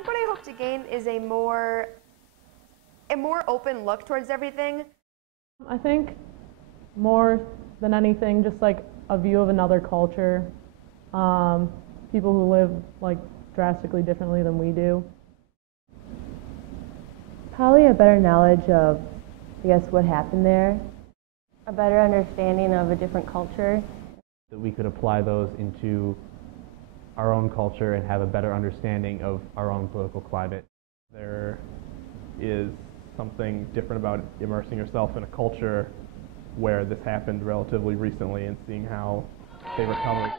think what I hope to gain is a more open look towards everything. I think more than anything, just like a view of another culture, people who live like drastically differently than we do. Probably a better knowledge of, I guess, what happened there. A better understanding of a different culture. That we could apply those into our own culture and have a better understanding of our own political climate. There is something different about immersing yourself in a culture where this happened relatively recently and seeing how they recovered.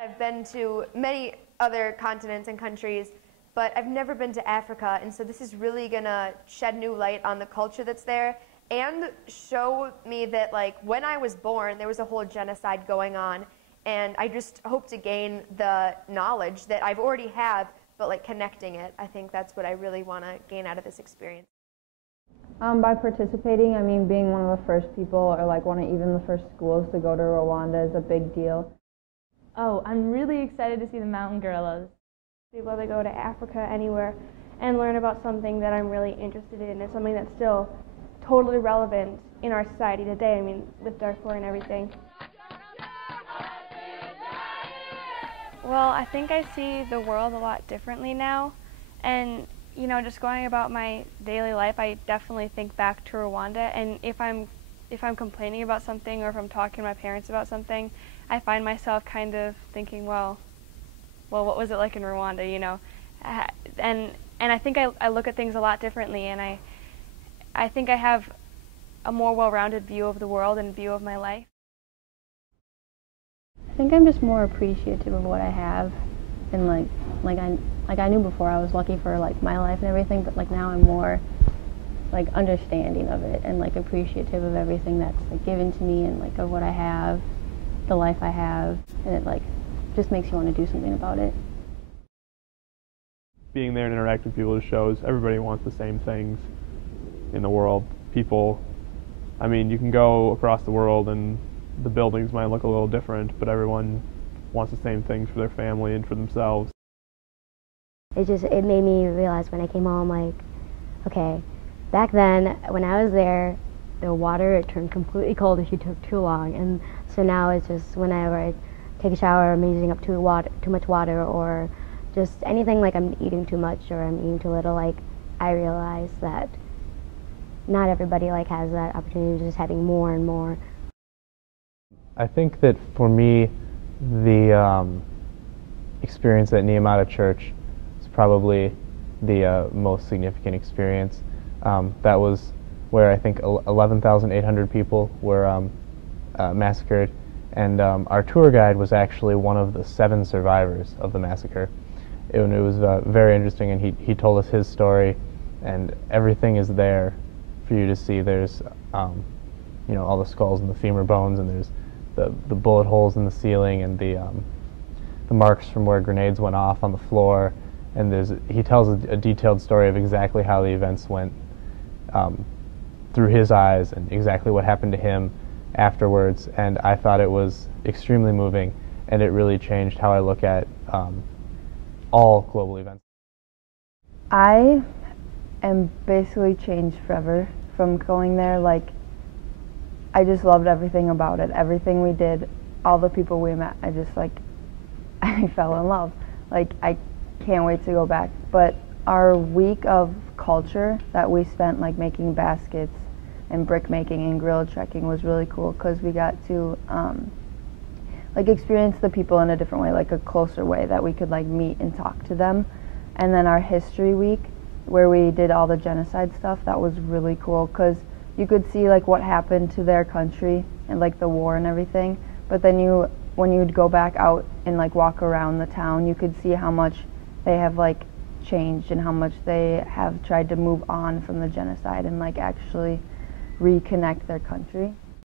I've been to many other continents and countries, but I've never been to Africa, and so this is really going to shed new light on the culture that's there and show me that, like, when I was born, there was a whole genocide going on, and I just hope to gain the knowledge that I've already have, but like connecting it. I think that's what I really want to gain out of this experience. By participating, I mean being one of the first people or like one of even the first schools to go to Rwanda is a big deal. Oh, I'm really excited to see the mountain gorillas. Be able to go to Africa, anywhere, and learn about something that I'm really interested in and something that's still totally relevant in our society today, I mean, with Darfur and everything. Well, I think I see the world a lot differently now, and you know, just going about my daily life, I definitely think back to Rwanda, and if I'm complaining about something or if I'm talking to my parents about something, I find myself kind of thinking, well, what was it like in Rwanda, you know? And I think I look at things a lot differently, and I think I have a more well-rounded view of the world and view of my life. I think I'm just more appreciative of what I have, and like I knew before I was lucky for like my life and everything, but like now I'm more like understanding of it and like appreciative of everything that's like given to me and like of what I have, the life I have, and it like just makes you want to do something about it. Being there and interacting with people shows everybody wants the same things in the world. People, I mean, you can go across the world and the buildings might look a little different, but everyone wants the same things for their family and for themselves. It made me realize when I came home, like, okay, back then when I was there, the water, it turned completely cold if you took too long, and so now it's just whenever I take a shower, I'm using up too much water, or just anything like I'm eating too much or I'm eating too little, like I realize that not everybody like has that opportunity, just having more and more. I think that for me, the experience at Nehemiah Church is probably the most significant experience. That was where I think 11,800 people were massacred, and our tour guide was actually one of the 7 survivors of the massacre. It was very interesting, and he told us his story, and everything is there for you to see. There's you know, all the skulls and the femur bones, and there's the bullet holes in the ceiling, and the marks from where grenades went off on the floor, and he tells a detailed story of exactly how the events went through his eyes and exactly what happened to him afterwards, and I thought it was extremely moving, and it really changed how I look at all global events. I am basically changed forever from going there. Like, I just loved everything about it, everything we did, all the people we met. I just like, I fell in love. Like, I can't wait to go back. But our week of culture that we spent like making baskets and brick making and grill trekking was really cool, because we got to like experience the people in a different way, like a closer way that we could like meet and talk to them. And then our history week, where we did all the genocide stuff, that was really cool, because you could see like what happened to their country and like the war and everything, but then when you'd go back out and like walk around the town, you could see how much they have like changed and how much they have tried to move on from the genocide and like actually reconnect their country.